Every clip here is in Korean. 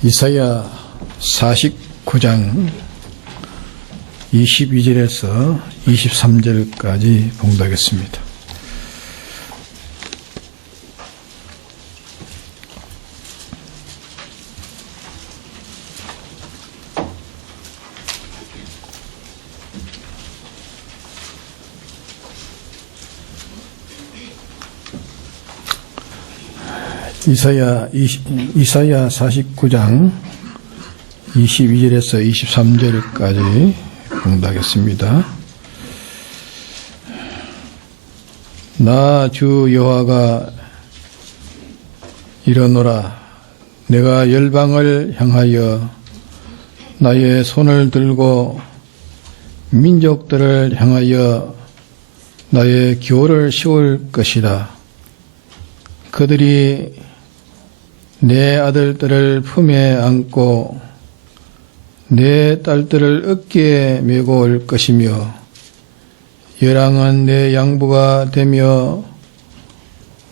이사야 49장 22절에서 23절까지 봉독하겠습니다. 이사야 49장 22절에서 23절까지 봉독하겠습니다. 나 주 여호와가 이르노라. 내가 열방을 향하여 나의 손을 들고 민족들을 향하여 나의 교를 세울 것이라. 그들이 내 아들들을 품에 안고 내 딸들을 어깨에 메고 올 것이며 열왕은 내 양부가 되며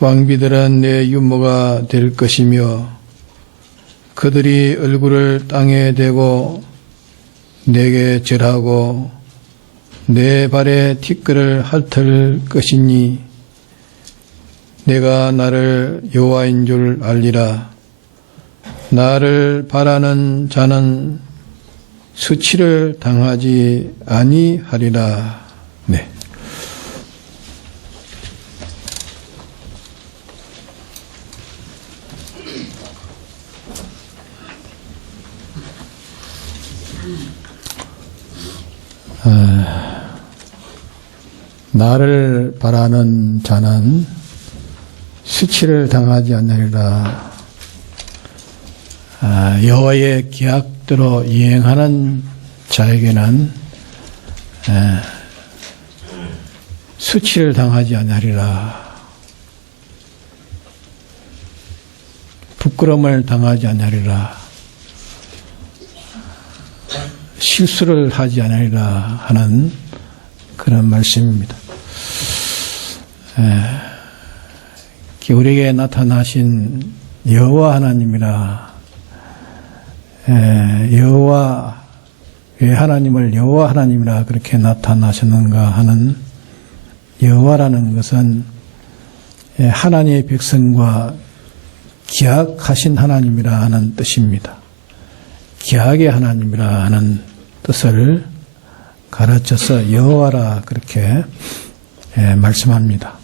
왕비들은 내 유모가 될 것이며 그들이 얼굴을 땅에 대고 내게 절하고 내 발에 티끌을 핥을 것이니 내가 나를 여호와인 줄 알리라. 나를 바라는 자는 수치를 당하지 아니하리라. 네. 나를 바라는 자는 수치를 당하지 않으리라. 여호와의 계약대로 이행하는 자에게는 수치를 당하지 않으리라. 부끄러움을 당하지 않으리라. 실수를 하지 않으리라 하는 그런 말씀입니다. 우리에게 나타나신 여호와 하나님이라. 여호와, 왜 하나님을 여호와 하나님이라 그렇게 나타나셨는가 하는 여호와라는 것은 하나님의 백성과 기약하신 하나님이라 하는 뜻입니다. 기약의 하나님이라 하는 뜻을 가르쳐서 여호와라 그렇게 말씀합니다.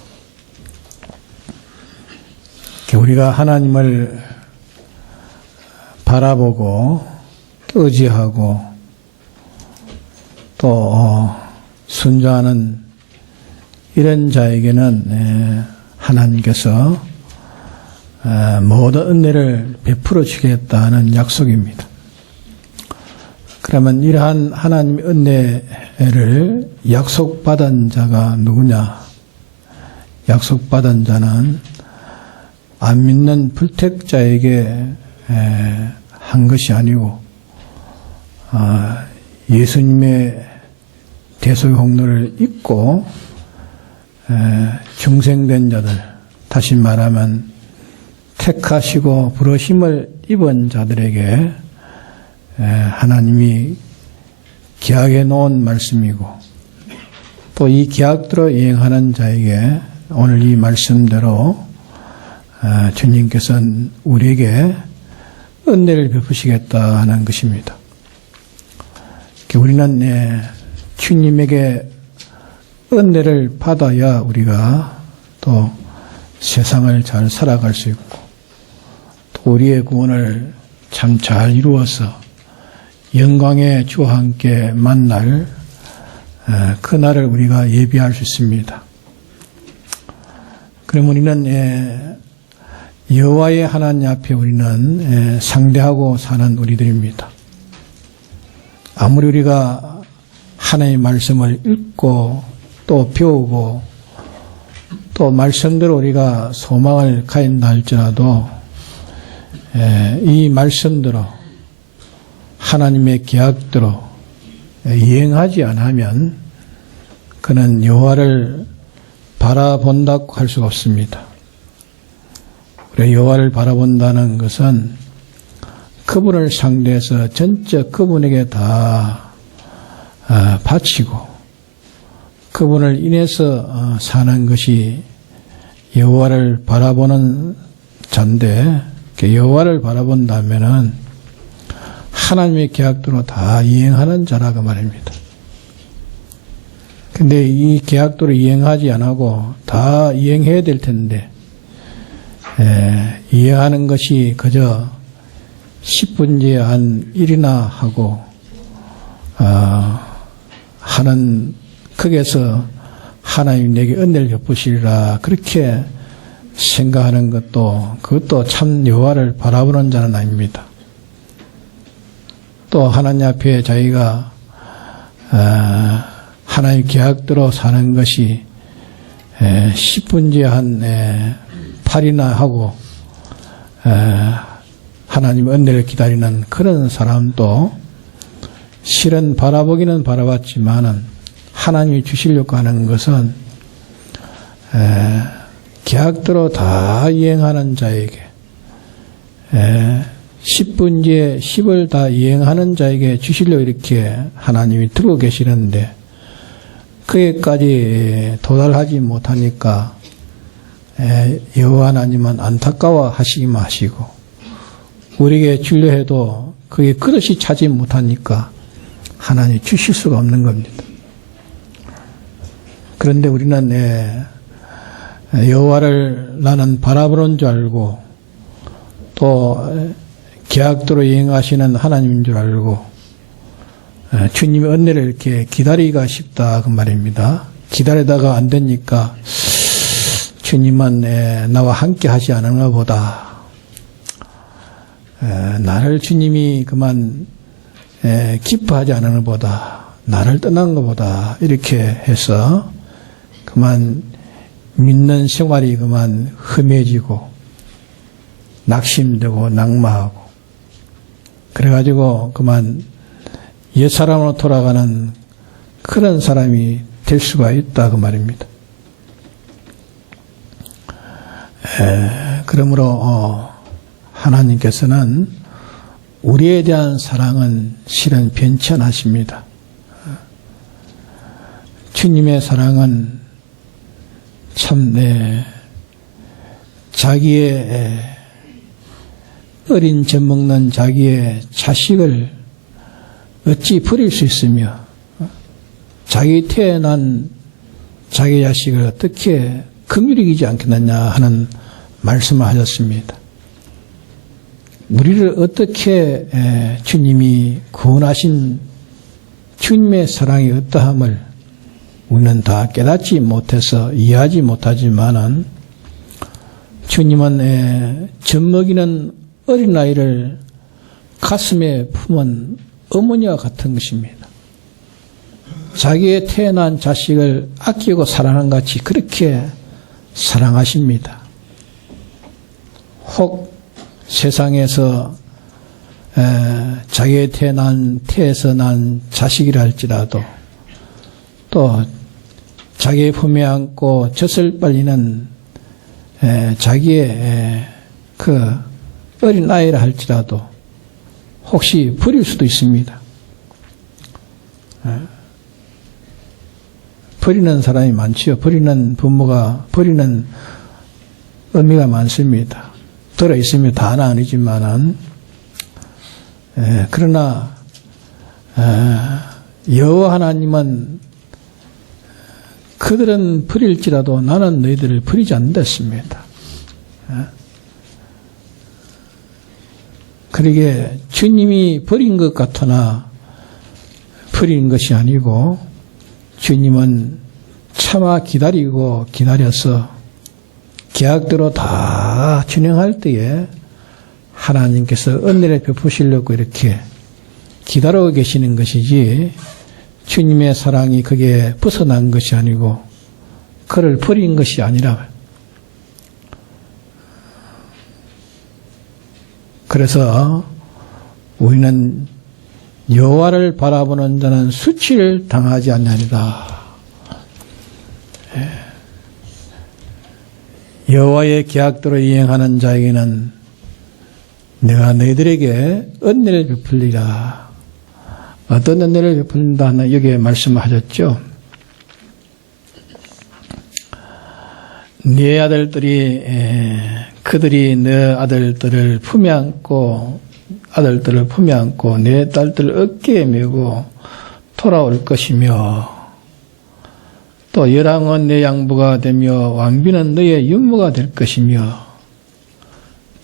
우리가 하나님을 바라보고 의지하고 또 순종하는 이런 자에게는 하나님께서 모든 은혜를 베풀어 주겠다는 약속입니다. 그러면 이러한 하나님의 은혜를 약속받은 자가 누구냐? 약속받은 자는 안 믿는 불택자에게 한 것이 아니고 예수님의 대속의 공로를 잊고 중생된 자들, 다시 말하면 택하시고 부르심을 입은 자들에게 하나님이 기약해 놓은 말씀이고 또 이 기약대로 이행하는 자에게 오늘 이 말씀대로 주님께서는 우리에게 은혜를 베푸시겠다 하는 것입니다. 우리는 주님에게 은혜를 받아야 우리가 또 세상을 잘 살아갈 수 있고 또 우리의 구원을 참 잘 이루어서 영광의 주와 함께 만날 그날을 우리가 예비할 수 있습니다. 그럼 우리는 여호와의 하나님 앞에 우리는 상대하고 사는 우리들입니다. 아무리 우리가 하나님의 말씀을 읽고 또 배우고 또 말씀대로 우리가 소망을 가진다 할지라도 이 말씀대로 하나님의 계약대로 이행하지 않으면 그는 여호와를 바라본다고 할 수가 없습니다. 우리 여호와를 바라본다는 것은 그분을 상대해서 전적 그분에게 다 바치고 그분을 인해서 사는 것이 여호와를 바라보는 자인데, 여호와를 바라본다면은 하나님의 계약대로 다 이행하는 자라고 말입니다. 근데 이 계약대로 이행하지 않고 다 이행해야 될 텐데, 이행하는 것이 그저 10분째 한 1이나 하고, 하는, 거기에서 하나님 내게 은혜를 베푸시리라 그렇게 생각하는 그것도 참 여호와를 바라보는 자는 아닙니다. 또 하나님 앞에 자기가 하나님 계약대로 사는 것이 10분째 한 8이나 하고 하나님 은혜를 기다리는 그런 사람도 실은 바라보기는 바라봤지만은 하나님이 주시려고 하는 것은 계약대로 다 이행하는 자에게 10분째 10을 다 이행하는 자에게 주시려고 이렇게 하나님이 두고 계시는데 그에까지 도달하지 못하니까 여호와 하나님은 안타까워 하시기만 하시고 우리에게 주려 해도 그게 그릇이 차지 못하니까 하나님이 주실 수가 없는 겁니다. 그런데 우리는 여호와를 나는 바라보는 줄 알고 또 계약대로 이행하시는 하나님인 줄 알고 주님의 은혜를 이렇게 기다리기가 쉽다 그 말입니다. 기다리다가 안 되니까 주님은 나와 함께 하지 않은가 보다. 나를 주님이 그만 기뻐하지 않은 것보다 나를 떠난 것보다 이렇게 해서 그만 믿는 생활이 그만 흠해지고 낙심되고 낙마하고 그래가지고 그만 옛사람으로 돌아가는 그런 사람이 될 수가 있다 그 말입니다. 그러므로 하나님께서는 우리에 대한 사랑은 실은 변천하십니다. 주님의 사랑은 참 자기의 어린 젖 먹는 자기의 자식을 어찌 버릴 수 있으며 자기 태어난 자기 자식을 어떻게 긍휼히 여기지 않겠느냐 하는 말씀을 하셨습니다. 우리를 어떻게 주님이 구원하신 주님의 사랑이 어떠함을 우리는 다 깨닫지 못해서 이해하지 못하지만은 주님은 젖먹이는 어린아이를 가슴에 품은 어머니와 같은 것입니다. 자기의 태어난 자식을 아끼고 사랑하는 같이 그렇게 사랑하십니다. 혹 세상에서 자기의 태에서 난 자식이라 할지라도 또 자기의 품에 안고 젖을 빨리는 자기의 그 어린 아이라 할지라도 혹시 버릴 수도 있습니다. 버리는 사람이 많지요. 버리는 부모가 버리는 의미가 많습니다. 들어있으면 다는 아니지만은 그러나 여호와 하나님은 그들은 버릴지라도 나는 너희들을 버리지 않는다습니다. 그러게 주님이 버린 것 같으나 버린 것이 아니고 주님은 참아 기다리고 기다려서 계약대로 다 진행할 때에 하나님께서 은혜를 베푸시려고 이렇게 기다리고 계시는 것이지 주님의 사랑이 그게 벗어난 것이 아니고 그를 버린 것이 아니라 그래서 우리는 여호와를 바라보는 자는 수치를 당하지 않냐니라. 여호와의 계약대로 이행하는 자에게는 내가 너희들에게 은혜를 베풀리라. 어떤 은혜를 베풀린다 하는 여기에 말씀하셨죠. 네 아들들이 그들이 네 아들들을 품에 안고 내 딸들을 어깨에 메고 돌아올 것이며 또 열왕은 내 양부가 되며 왕비는 너의 윤무가 될 것이며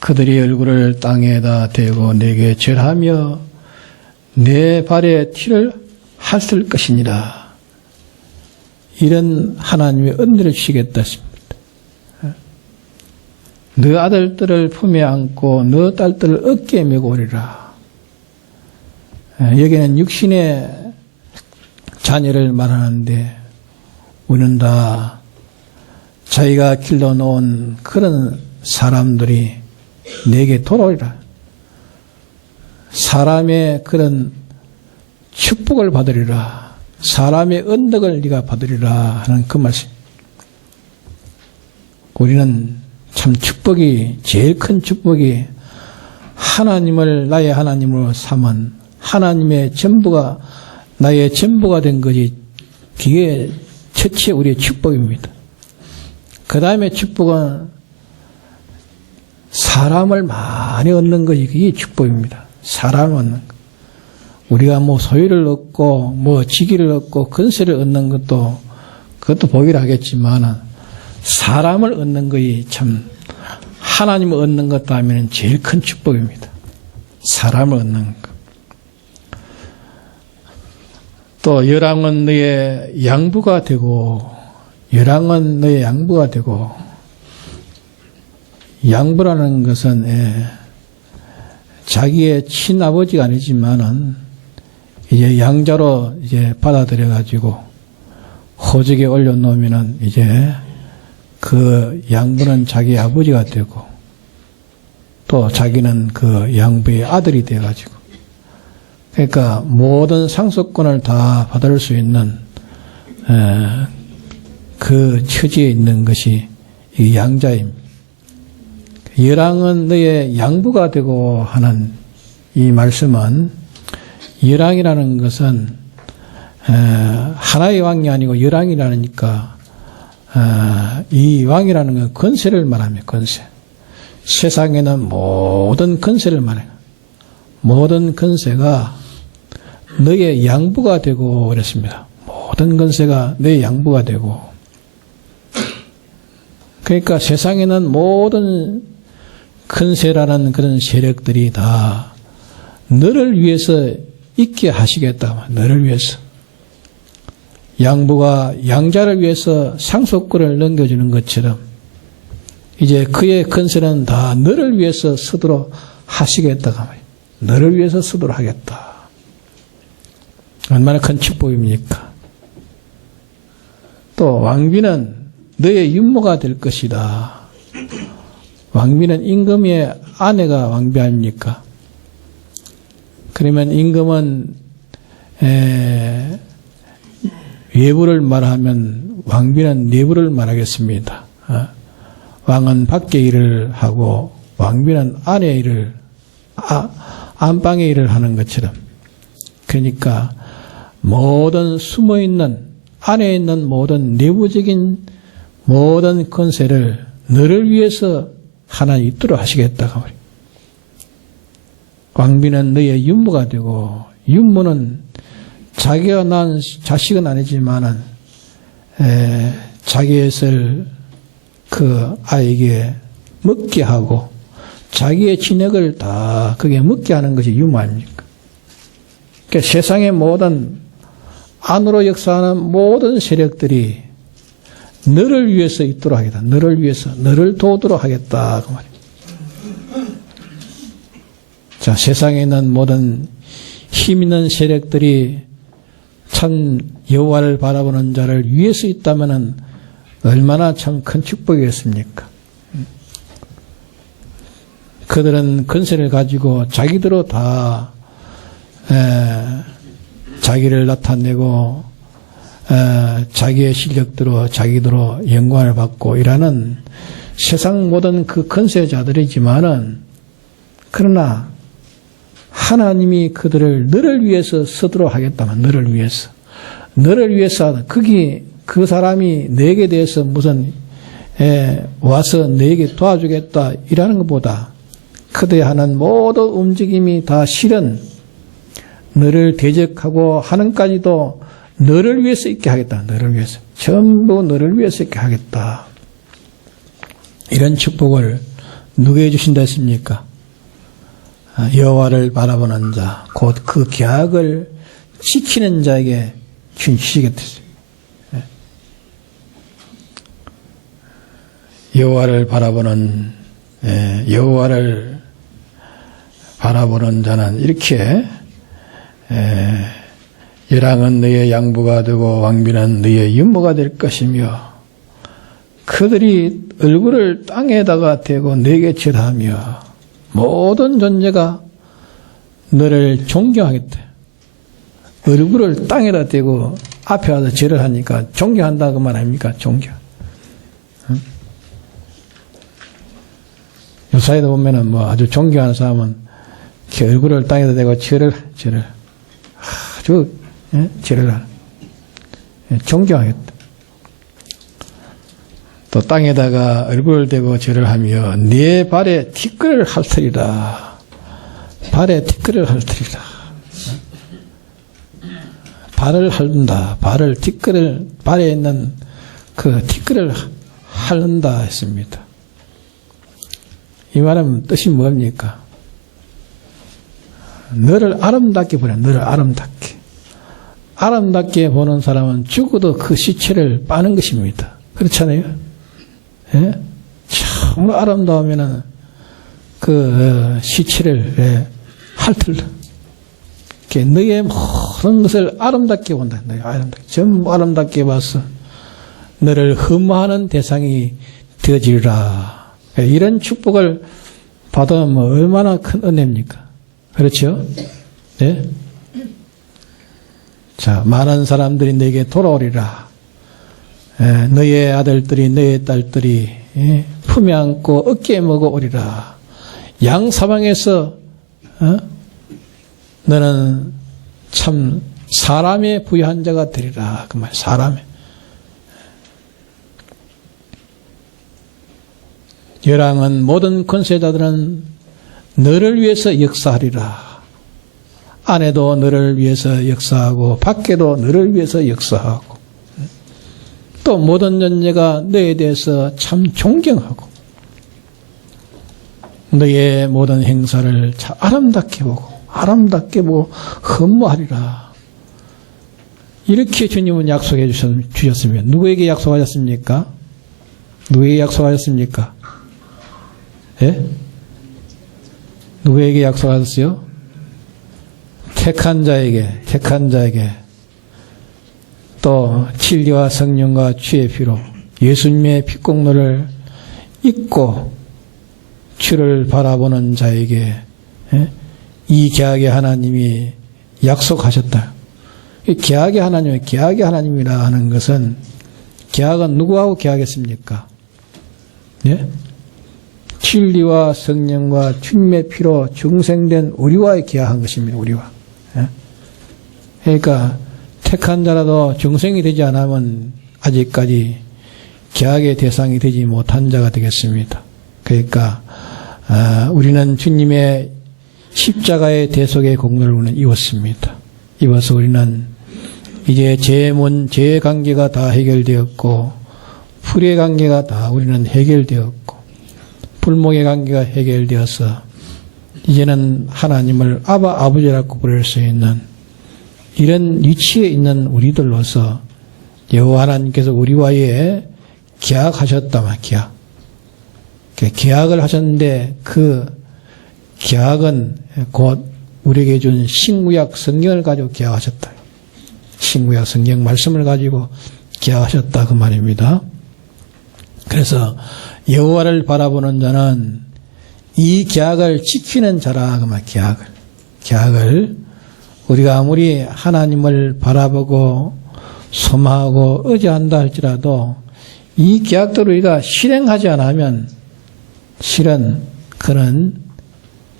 그들이 얼굴을 땅에다 대고 내게 절하며 내 발에 티를 핥을 것이니라. 이런 하나님의 은혜를 주시겠다 싶습니다. 너 아들들을 품에 안고 너 딸들을 어깨에 메고 오리라. 여기는 육신의 자녀를 말하는데 우리는 다 자기가 길러놓은 그런 사람들이 내게 돌아오리라. 사람의 그런 축복을 받으리라. 사람의 언덕을 네가 받으리라 하는 그 말씀. 우리는 참 축복이, 제일 큰 축복이 하나님을 나의 하나님으로 삼은 하나님의 전부가 나의 전부가 된 것이 그게 첫째 우리의 축복입니다. 그 다음에 축복은 사람을 많이 얻는 것이 그게 축복입니다. 사람을 얻는 것. 우리가 뭐 소유를 얻고 뭐 직위를 얻고 건세를 얻는 것도 그것도 복이라 하겠지만 사람을 얻는 것이 참 하나님을 얻는 것도 하면 제일 큰 축복입니다. 사람을 얻는 것. 또 열왕은 너의 양부가 되고 열왕은 너의 양부가 되고 양부라는 것은 자기의 친아버지가 아니지만은 이제 양자로 이제 받아들여 가지고 호적에 올려놓으면은 이제 그 양부는 자기 아버지가 되고 또 자기는 그 양부의 아들이 되어 가지고 그러니까 모든 상속권을 다 받을 수 있는 그 처지에 있는 것이 이 양자입니다. 열왕은 너의 양부가 되고 하는 이 말씀은 열왕이라는 것은 하나의 왕이 아니고 열왕이라니까 이 왕이라는 건 권세를 말합니다. 권세. 세상에는 모든 권세를 말해요. 모든 권세가 너의 양부가 되고 그랬습니다. 모든 권세가 너의 양부가 되고 그러니까 세상에는 모든 권세라는 그런 세력들이 다 너를 위해서 있게 하시겠다. 너를 위해서. 양부가 양자를 위해서 상속권을 넘겨주는 것처럼 이제 그의 권세는 다 너를 위해서 쓰도록 하시겠다가 말이에요. 너를 위해서 쓰도록 하겠다. 얼마나 큰 축복입니까? 또 왕비는 너의 윤모가 될 것이다. 왕비는 임금의 아내가 왕비 아닙니까? 그러면 임금은 외부를 말하면 왕비는 내부를 말하겠습니다. 왕은 밖의 일을 하고 왕비는 안의 일을 안방의 일을 하는 것처럼 그러니까 모든 숨어있는 안에 있는 모든 내부적인 모든 권세를 너를 위해서 하나님 있도록 하시겠다고 말이에요. 왕비는 너의 윤모가 되고 윤모는 자기가 낳은 자식은 아니지만은 자기의 을 그 아이에게 먹게 하고 자기의 진액을 다 그게 먹게 하는 것이 윤모 아닙니까? 그러니까 세상의 모든 안으로 역사하는 모든 세력들이 너를 위해서 있도록 하겠다. 너를 위해서, 너를 도우도록 하겠다. 그 말입니다. 자, 세상에 있는 모든 힘 있는 세력들이 참 여호와를 바라보는 자를 위해서 있다면은 얼마나 참 큰 축복이겠습니까? 그들은 권세를 가지고 자기들로 다 자기를 나타내고 자기의 실력대로 자기들로 영광을 받고 이라는 세상 모든 그 권세자들이지만은 그러나 하나님이 그들을 너를 위해서 쓰도록 하겠다면 너를 위해서 거기 그 사람이 내게 대해서 무슨 와서 내게 도와주겠다 이라는 것보다 그들이 하는 모든 움직임이 다 실은 너를 대적하고 하는까지도 너를 위해서 있게 하겠다. 너를 위해서. 전부 너를 위해서 있게 하겠다. 이런 축복을 누구에게 주신다 했습니까? 여호와를 바라보는 자, 곧 그 계약을 지키는 자에게 주시겠다. 여호와를 바라보는 자는 이렇게 열왕은 너의 양부가 되고 왕비는 너의 유모가 될 것이며 그들이 얼굴을 땅에다가 대고 내게 절하며 모든 존재가 너를 존경하겠다. 얼굴을 땅에다 대고 앞에 와서 절을 하니까 존경한다 그 말 아닙니까? 존경. 요사이도 보면은 뭐 아주 존경하는 사람은 이렇게 얼굴을 땅에다 대고 절을 아주 절을 하는 존경하겠다. 또 땅에다가 얼굴을 대고 절을 하며 네 발에 티끌을 핥으리라. 발에 티끌을 핥으리라. 발을 핥는다. 발에 있는 그 티끌을 핥는다 했습니다. 이 말은 뜻이 뭡니까? 너를 아름답게 보라. 너를 아름답게. 아름답게 보는 사람은 죽어도 그 시체를 빠는 것입니다. 그렇잖아요? 예? 정말 아름다우면은 그 시체를 핥을라. 너의 모든 것을 아름답게 본다. 너의 아름답게. 전부 아름답게 봐서 너를 흠모하는 대상이 되어지리라. 이런 축복을 받으면 얼마나 큰 은혜입니까? 그렇죠? 네? 자, 많은 사람들이 너에게 돌아오리라. 너의 아들들이 너의 딸들이 품에 안고 어깨에 먹어 오리라. 양사방에서 너는 참 사람의 부유한 자가 되리라. 그 말 사람의. 열왕은 모든 권세자들은 너를 위해서 역사하리라. 안에도 너를 위해서 역사하고 밖에도 너를 위해서 역사하고 또 모든 존재가 너에 대해서 참 존경하고 너의 모든 행사를 참 아름답게 보고 흠모하리라. 이렇게 주님은 약속해 주셨으면 누구에게 약속하셨습니까? 누구에게 약속하셨습니까? 예? 누구에게 약속하셨어요? 택한 자에게 또 진리와 성령과 주의 피로 예수님의 피공로를 잊고 주를 바라보는 자에게 이 계약의 하나님이 약속하셨다. 계약의 하나님이라 하는 것은 계약은 누구하고 계약했습니까? 예? 진리와 성령과 주님의 피로 중생된 우리와의 계약한 것입니다. 우리와. 예? 그러니까 택한 자라도 중생이 되지 않으면 아직까지 계약의 대상이 되지 못한 자가 되겠습니다. 그러니까 우리는 주님의 십자가의 대속의 공로를 우리는 이뤘습니다. 이뤄서 우리는 이제 죄의 관계가 다 해결되었고 불의 관계가 다 우리는 해결되었고 불목의 관계가 해결되어서 이제는 하나님을 아버지라고 부를 수 있는 이런 위치에 있는 우리들로서 여호와 하나님께서 우리와의 계약하셨다만 계약을 하셨는데 그 계약은 곧 우리에게 준 신구약 성경을 가지고 계약하셨다. 신구약 성경 말씀을 가지고 계약하셨다 그 말입니다. 그래서 여호와를 바라보는 자는 이 계약을 지키는 자라 그 말. 계약을 우리가 아무리 하나님을 바라보고 소망하고 의지한다 할지라도 이 계약들을 우리가 실행하지 않으면 실은 그는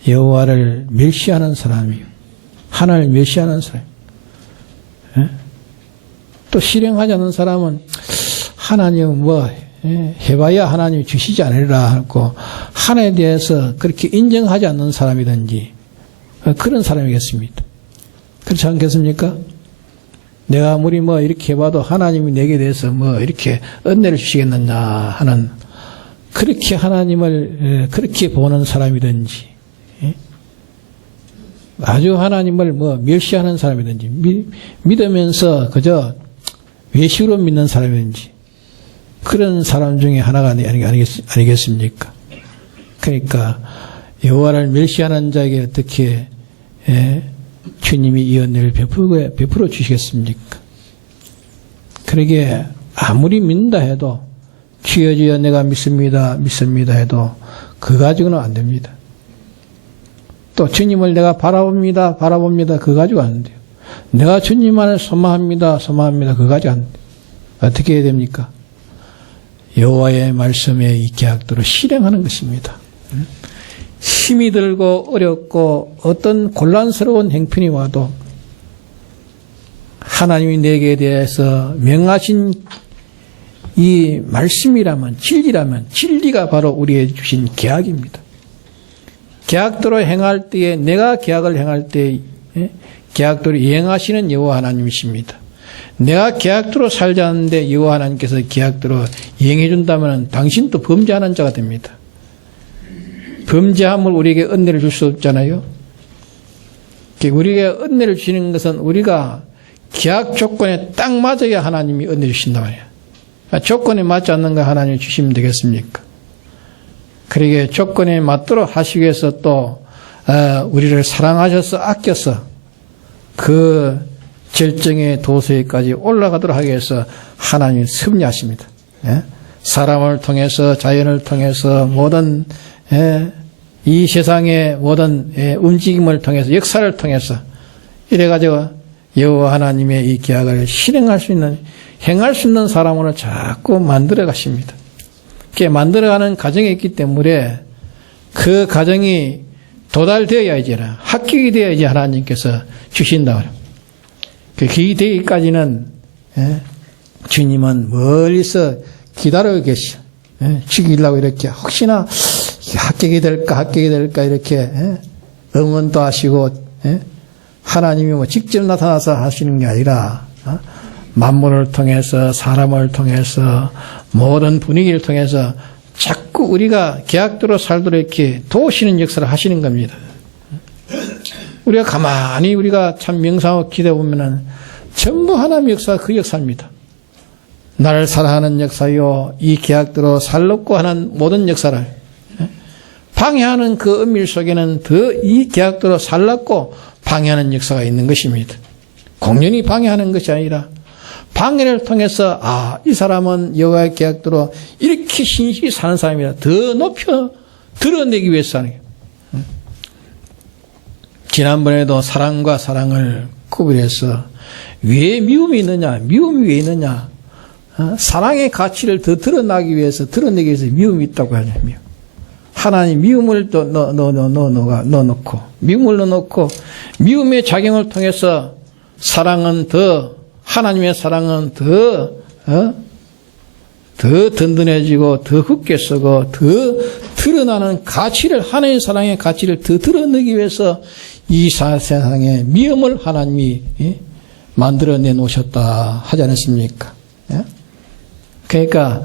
여호와를 멸시하는 사람이요. 하나님을 멸시하는 사람. 예? 또 실행하지 않는 사람은 하나님 뭐 해봐야 하나님이 주시지 않으리라 하고 하나님에 대해서 그렇게 인정하지 않는 사람이든지 그런 사람이겠습니다. 그렇지 않겠습니까? 내가 아무리 뭐 이렇게 해봐도 하나님이 내게 대해서 뭐 이렇게 은혜를 주시겠느냐 하는 그렇게 하나님을 그렇게 보는 사람이든지 아주 하나님을 뭐 멸시하는 사람이든지 믿으면서 그저 외식으로 믿는 사람이든지 그런 사람 중에 하나가 아니겠습니까? 그러니까 여호와를 멸시하는 자에게 어떻게 주님이 이 은혜를 베풀어 주시겠습니까? 그러게 아무리 믿는다 해도 주여 주여 내가 믿습니다 해도 그 가지고는 안 됩니다. 또 주님을 내가 바라봅니다 그 가지고 안 돼요. 내가 주님만을 소망합니다 그 가지고 안 돼요. 어떻게 해야 됩니까? 여호와의 말씀에 이 계약대로 실행하는 것입니다. 힘이 들고 어렵고 어떤 곤란스러운 형편이 와도 하나님이 내게 대해서 명하신 이 말씀이라면 진리가 바로 우리에게 주신 계약입니다. 계약대로 행할 때에 내가 계약을 행할 때 계약대로 이행하시는 여호와 하나님이십니다. 내가 계약대로 살지 않는데 여호와 하나님께서 계약대로 이행해 준다면 당신도 범죄하는 자가 됩니다. 범죄함을 우리에게 은혜를 줄 수 없잖아요. 우리에게 은혜를 주시는 것은 우리가 계약 조건에 딱 맞아야 하나님이 은혜 주신단 말이에요. 조건에 맞지 않는 거 하나님이 주시면 되겠습니까? 그러게 조건에 맞도록 하시기 위해서 또 우리를 사랑하셔서 아껴서 그 절정의 도서에까지 올라가도록 하기 위해서 하나님이 섭리하십니다. 사람을 통해서 자연을 통해서 모든 이 세상의 모든 움직임을 통해서 역사를 통해서 이래가지고 여호와 하나님의 이 계약을 실행할 수 있는 행할 수 있는 사람으로 자꾸 만들어 가십니다. 그게 만들어가는 과정이 있기 때문에 그 과정이 도달되어야지 합격이 되어야지 하나님께서 주신다. 그 되기까지는 주님은 멀리서 기다리고 계셔. 죽이려고 이렇게 혹시나 합격이 될까 이렇게 응원도 하시고 하나님이 뭐 직접 나타나서 하시는 게 아니라 만물을 통해서 사람을 통해서 모든 분위기를 통해서 자꾸 우리가 계약대로 살도록 이렇게 도우시는 역사를 하시는 겁니다. 우리가 가만히 우리가 참 명상하고 기도해 보면은 전부 하나님의 역사가 그 역사입니다. 나를 사랑하는 역사요, 이 계약대로 살놓고 하는 모든 역사를 방해하는 그 은밀 속에는 더 이 계약대로 살놓고 방해하는 역사가 있는 것입니다. 공연히 방해하는 것이 아니라 방해를 통해서 이 사람은 여호와의 계약대로 이렇게 신실히 사는 사람이라 더 높여 드러내기 위해서 하는 거예요. 지난번에도 사랑과 사랑을 구별해서 왜 미움이 있느냐, 미움이 왜 있느냐, 사랑의 가치를 더 드러내기 위해서 미움이 있다고 하냐며 하나님 미움을 또 넣어놓고 미움을 넣어놓고 미움의 작용을 통해서 사랑은 더 하나님의 사랑은 더 든든해지고 더 굳게 쓰고 더 드러나는 가치를 하나님의 사랑의 가치를 더 드러내기 위해서 이 세상에 미움을 하나님이 만들어내 놓으셨다 하지 않았습니까? 그러니까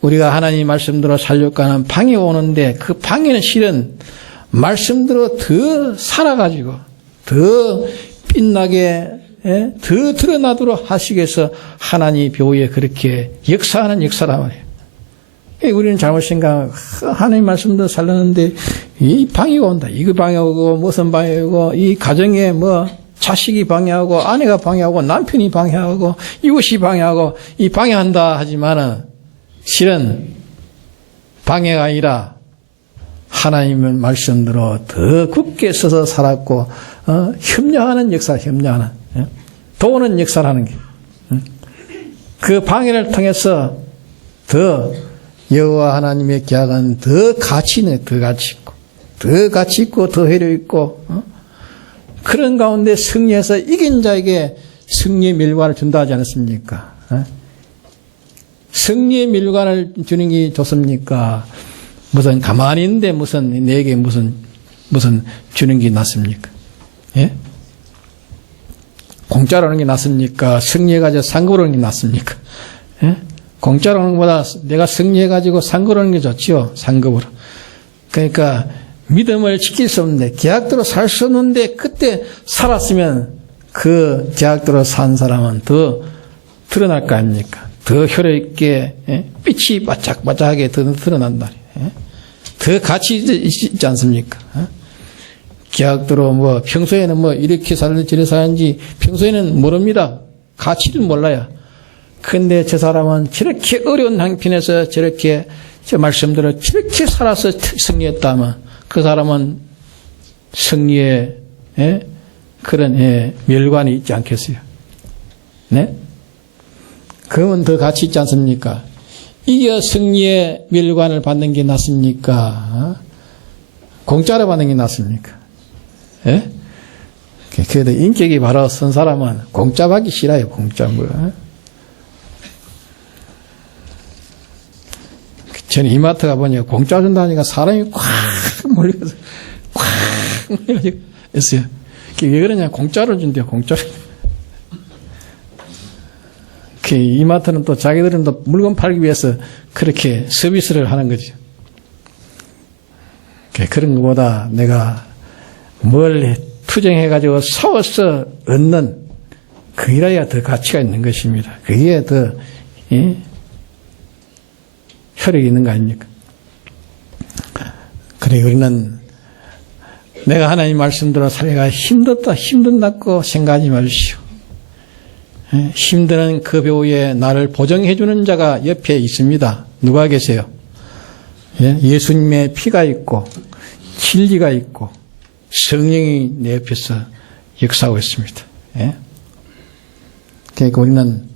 우리가 하나님 말씀대로 살려고 하는 방해가 오는데 그 방해는 실은 말씀대로 더 살아가지고 더 빛나게 더 드러나도록 하시기 위해서 하나님 교회에 그렇게 역사하는 역사란 말이에요. 우리는 잘못 생각하고 하나님 말씀대로 살렸는데 이 방해가 온다. 이거 방해하고 무슨 방해하고 이 가정에 뭐 자식이 방해하고 아내가 방해하고 남편이 방해하고 이웃이 방해하고 이 방해한다 하지만은 실은 방해가 아니라 하나님의 말씀대로 더 굳게 서서 살았고 협력하는 역사, 협력하는 도우는 역사를 하는 게 그 방해를 통해서 더 여호와 하나님의 계약은 더 가치 있는 더 가치 있고 더 가치 있고 더 해려 있고 그런 가운데 승리해서 이긴 자에게 승리의 밀관을 준다 하지 않았습니까? 승리의 밀관을 주는 게 좋습니까? 무슨 가만히 있는데 무슨 내게 무슨 주는 게 낫습니까? 예? 공짜로 하는 게 낫습니까? 승리해가지고 상급으로 하는 게 낫습니까? 예? 공짜로 하는 것보다 내가 승리해가지고 상급으로 하는 게 좋지요. 상급으로. 그러니까 믿음을 지킬 수 없는데 계약대로 살 수 없는데 그때 살았으면 그 계약대로 산 사람은 더 드러날 거 아닙니까? 더 효력있게 빛이 바짝바짝하게 더 드러난다. 더 가치 있지 않습니까? 계약대로 평소에는 이렇게 살는지 저렇게 사는지 평소에는 모릅니다. 가치를 몰라요. 근데 저 사람은 저렇게 어려운 형편에서 저렇게 저 말씀대로 저렇게 살아서 승리했다면 그 사람은 승리의 그런 멸관이 있지 않겠어요? 네? 그러면 더 가치 있지 않습니까? 이게 승리의 멸관을 받는 게 낫습니까? 공짜로 받는 게 낫습니까? 예? 그래도 인격이 바로 선 사람은 공짜 받기 싫어요, 공짜 뭐. 저는 이마트 가보니까 공짜 준다니까 사람이 꽉 몰려서, 꽉 몰려가지고 했어요. 왜 그러냐, 공짜로 준대요, 공짜로. 이마트는 또 자기들은 또 물건 팔기 위해서 그렇게 서비스를 하는 거죠. 그런 것보다 내가 뭘 투쟁해가지고 싸워서 얻는 그이라야 더 가치가 있는 것입니다. 그게 더 효력이 있는 거 아닙니까? 그래 우리는 내가 하나님 말씀대로 살기가 힘든다고 생각하지 마십시오. 힘드는 그 배후에 나를 보정해 주는 자가 옆에 있습니다. 누가 계세요? 예수님의 피가 있고 진리가 있고 성령이 내 옆에서 역사하고 있습니다. 그러니까 우리는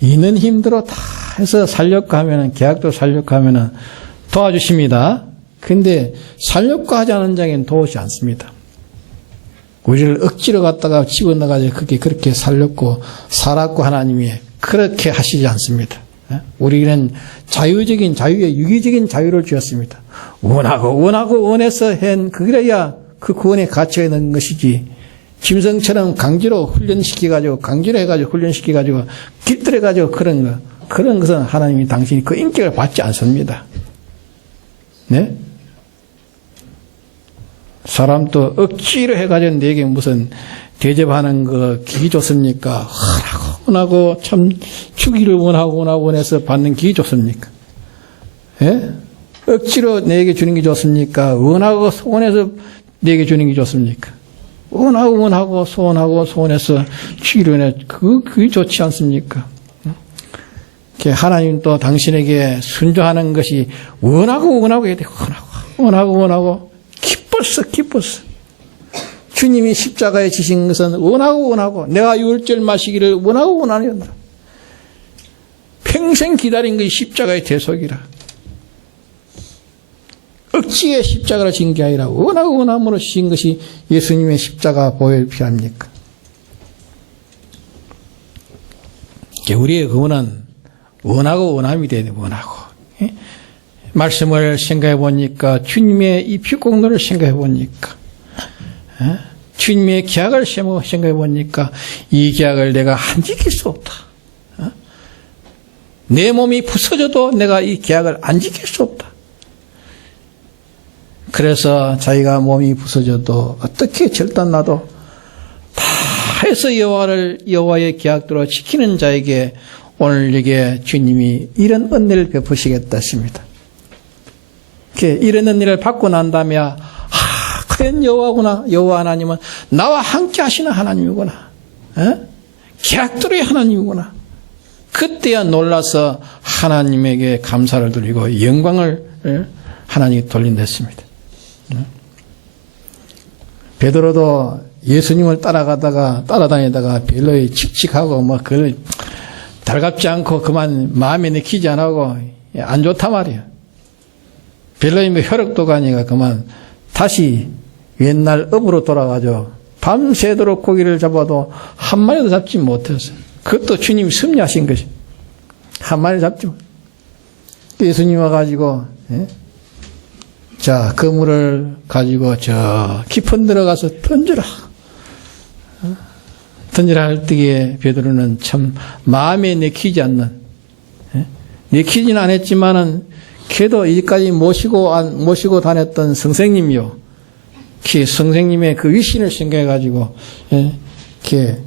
있는 힘대로 다 해서 살려고 하면은 계약도 살려고 하면은 도와주십니다. 근데 살려고 하지 않은 자에게는 도우지 않습니다. 우리를 억지로 갖다가 집어넣어가지고 그렇게 살렸고 살았고 하나님이 그렇게 하시지 않습니다. 우리는 자유적인 자유에 유기적인 자유를 주었습니다. 원해서 한 그래야 그 구원의 가치가 있는 것이지 짐승처럼 강제로 훈련시켜가지고 강제로 해가지고 훈련시켜가지고 깃들여가지고 그런 것은 하나님이 당신이 그 인격을 받지 않습니다. 네? 사람도 억지로 해가지고 내게 무슨 대접하는 거 기기 좋습니까? 원하고 참 주기를 원해서 받는 기기 좋습니까? 예? 억지로 내게 주는 게 좋습니까? 원하고 소원해서 내게 주는 게 좋습니까? 원하고 소원해서 주기를 원해 그게 좋지 않습니까? 하나님 또 당신에게 순종하는 것이 원하고 해야 돼. 원하고 기뻤어. 주님이 십자가에 지신 것은 원하고 내가 유월절 마시기를 원하는 평생 기다린 것이 십자가의 대속이라. 억지에 십자가를 진 게 아니라 원함으로 진 것이 예수님의 십자가 보혈 피합니까? 우리의 구원은 원함이 돼야 돼. 말씀을 생각해 보니까 주님의 이 피공로를 생각해 보니까 주님의 계약을 생각해 보니까 이 계약을 내가 안 지킬 수 없다. 내 몸이 부서져도 내가 이 계약을 안 지킬 수 없다. 그래서 자기가 몸이 부서져도 어떻게 절단나도 다 해서 여호와의 계약대로 지키는 자에게 오늘 여기에 주님이 이런 은혜를 베푸시겠다 했습니다. 이런 은혜를 받고 난 다음에 그런 여호와구나. 여호와 하나님은 나와 함께 하시는 하나님이구나. 계약대로의 하나님이구나. 그때야 놀라서 하나님에게 감사를 드리고 영광을 하나님께 돌린다 했습니다. 베드로도 예수님을 따라다니다가 별로 칙칙하고 그걸 달갑지 않고 그만 마음에 내키지 않고 안 좋단 말이야. 별로 혈액도가니까 그만 다시 옛날 업으로 돌아가죠. 밤새도록 고기를 잡아도 한 마리도 잡지 못했어요. 그것도 주님이 섭리하신 것이. 한 마리 잡죠. 예수님 와가지고, 자, 그물을 가지고 저 깊은 들어가서 던져라. 던져라 할 때에 베드로는 참 마음에 내키지 않는, 내키지는 않았지만은 걔도 이제까지 모시고 다녔던 선생님이요. 그 선생님의 그 위신을 생각해가지고, 이렇게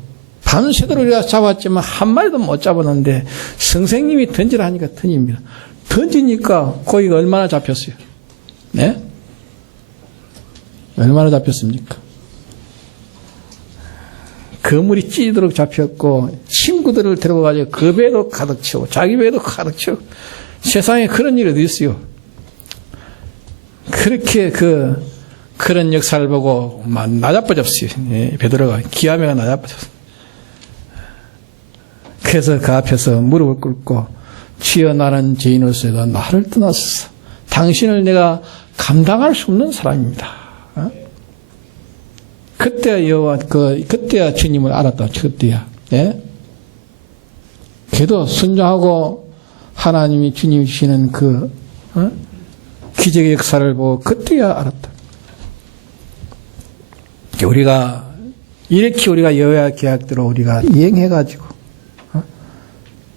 밤새도록 우리가 잡았지만 한 마리도 못 잡았는데 선생님이 던지라 하니까 던집니다. 던지니까 고기가 얼마나 잡혔어요? 네? 얼마나 잡혔습니까? 그물이 찌도록 잡혔고 친구들을 데려가지고 그 배도 가득 채우고 자기 배도 가득 채우고 세상에 그런 일이 어디 있어요? 그렇게 그런 역사를 보고 막 나자빠졌어요. 베드로가 기아매가 나자빠졌어요. 그래서 그 앞에서 무릎을 꿇고 주여 나는 죄인으로서 나를 떠났어. 당신을 내가 감당할 수 없는 사람입니다. 그때야 주님을 알았다. 그때야. 예? 그래도 순종하고 하나님이 주님이 주시는 기적의 역사를 보고 그때야 알았다. 이렇게 우리가 여호와 계약대로 우리가 이행해가지고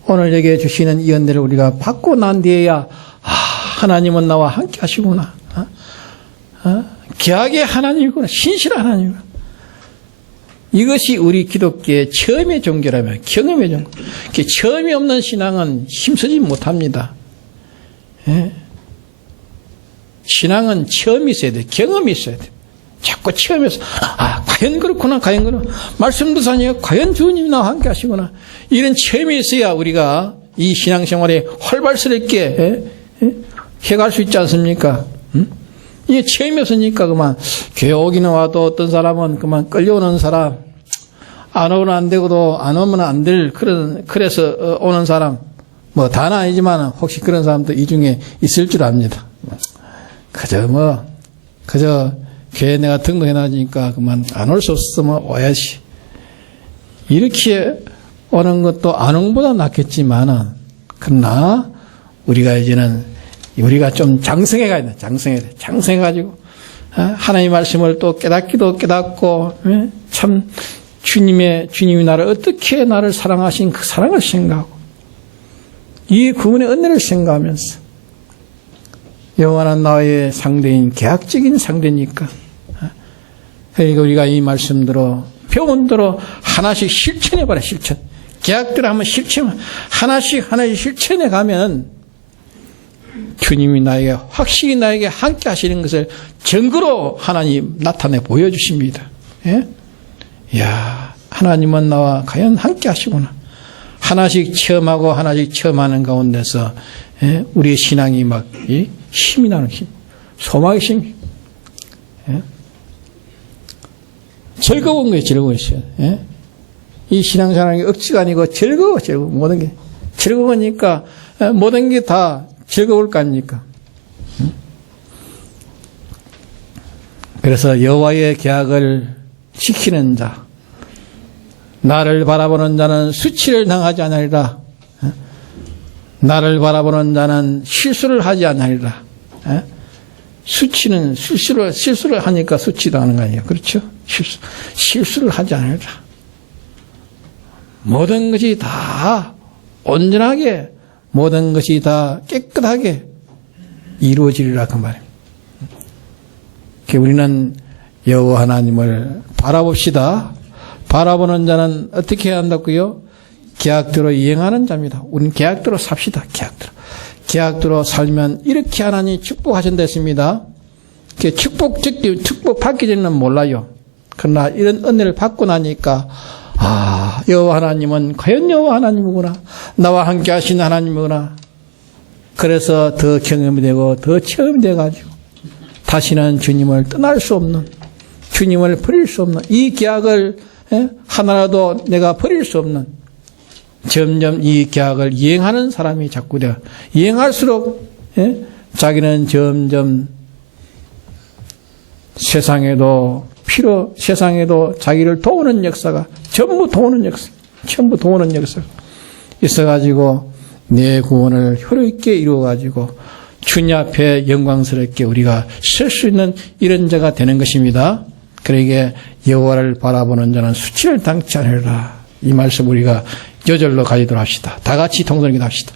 오늘 여기에 주시는 이 은혜를 우리가 받고 난 뒤에야 하나님은 나와 함께 하시구나. 계약의 하나님이구나. 신실한 하나님이구나. 이것이 우리 기독교의 처음의 종교라면 경험의 종교. 처음이 없는 신앙은 힘쓰지 못합니다. 신앙은 처음이 있어야 돼. 경험이 있어야 돼. 자꾸 체험해서 과연 그렇구나. 과연 그렇구나. 말씀도 사니까 과연 주님이 나와 함께 하시구나. 이런 체험이 있어야 우리가 이 신앙생활에 활발스럽게 해갈 수 있지 않습니까? 이게 체험이 없으니까 그만 교회 오기는 와도 어떤 사람은 그만 끌려오는 사람, 안 오면 안 되고도 안 오면 안 될 그래서 오는 사람 뭐 다는 아니지만 혹시 그런 사람도 이 중에 있을 줄 압니다. 그저 교회 내가 등록해놔주니까 그만 안 올 수 없으면 와야지. 이렇게 오는 것도 안 오는 것보다 낫겠지만은, 그러나 우리가 이제는 우리가 좀 장성해가야 돼. 장성해가지고 하나님의 말씀을 또 깨닫기도 깨닫고 참 주님이 나를 사랑하신 그 사랑을 생각하고 이 구원의 은혜를 생각하면서 영원한 나의 상대인 계약적인 상대니까 그러니까 우리가 이 말씀대로 배운 대로 하나씩 실천해봐라. 실천. 계약대로 한번 실천. 하나씩 실천해 가면 주님이 확실히 나에게 함께 하시는 것을 증거로 하나님 나타내 보여주십니다. 예? 이야, 하나님은 나와 과연 함께 하시구나. 하나씩 체험하고 하나씩 체험하는 가운데서 우리의 신앙이 막 힘이 나는 힘, 소망의 힘. 예? 즐거운 거예요. 즐거워요. 예? 이 신앙생활이 억지가 아니고 즐거워. 모든 게 즐거우니까 모든 게 다 즐거울 거 아닙니까? 그래서 여호와의 계약을 지키는 자, 나를 바라보는 자는 수치를 당하지 않으리라. 나를 바라보는 자는 실수를 하지 않으리라. 수치는 실수를 하니까 수치당하는 거 아니에요. 그렇죠? 실수를 하지 않으리라. 모든 것이 다 온전하게, 모든 것이 다 깨끗하게 이루어지리라 그 말입니다. 우리는 여호와 하나님을 바라봅시다. 바라보는 자는 어떻게 해야 한다고요? 계약대로 이행하는 자입니다. 우리는 계약대로 삽시다. 계약대로 살면 이렇게 하나님이 축복하신다 했습니다. 축복 받기 전에는 몰라요. 그러나 이런 은혜를 받고 나니까 여호와 하나님은 과연 여호와 하나님이구나. 나와 함께 하신 하나님이구나. 그래서 더 경험이 되고 더 체험이 돼가지고 다시는 주님을 떠날 수 없는, 주님을 버릴 수 없는, 이 계약을 하나라도 내가 버릴 수 없는, 점점 이 계약을 이행하는 사람이 자꾸 돼요. 이행할수록 자기는 점점 세상에도 자기를 도우는 역사가 전부 도우는 역사가 있어가지고 내 구원을 효력있게 이루어가지고 주님 앞에 영광스럽게 우리가 설 수 있는 이런 자가 되는 것입니다. 그러기에 여호와를 바라보는 자는 수치를 당치 않으리라. 이 말씀 우리가 여절로 가지도록 합시다. 다 같이 통성기도 합시다.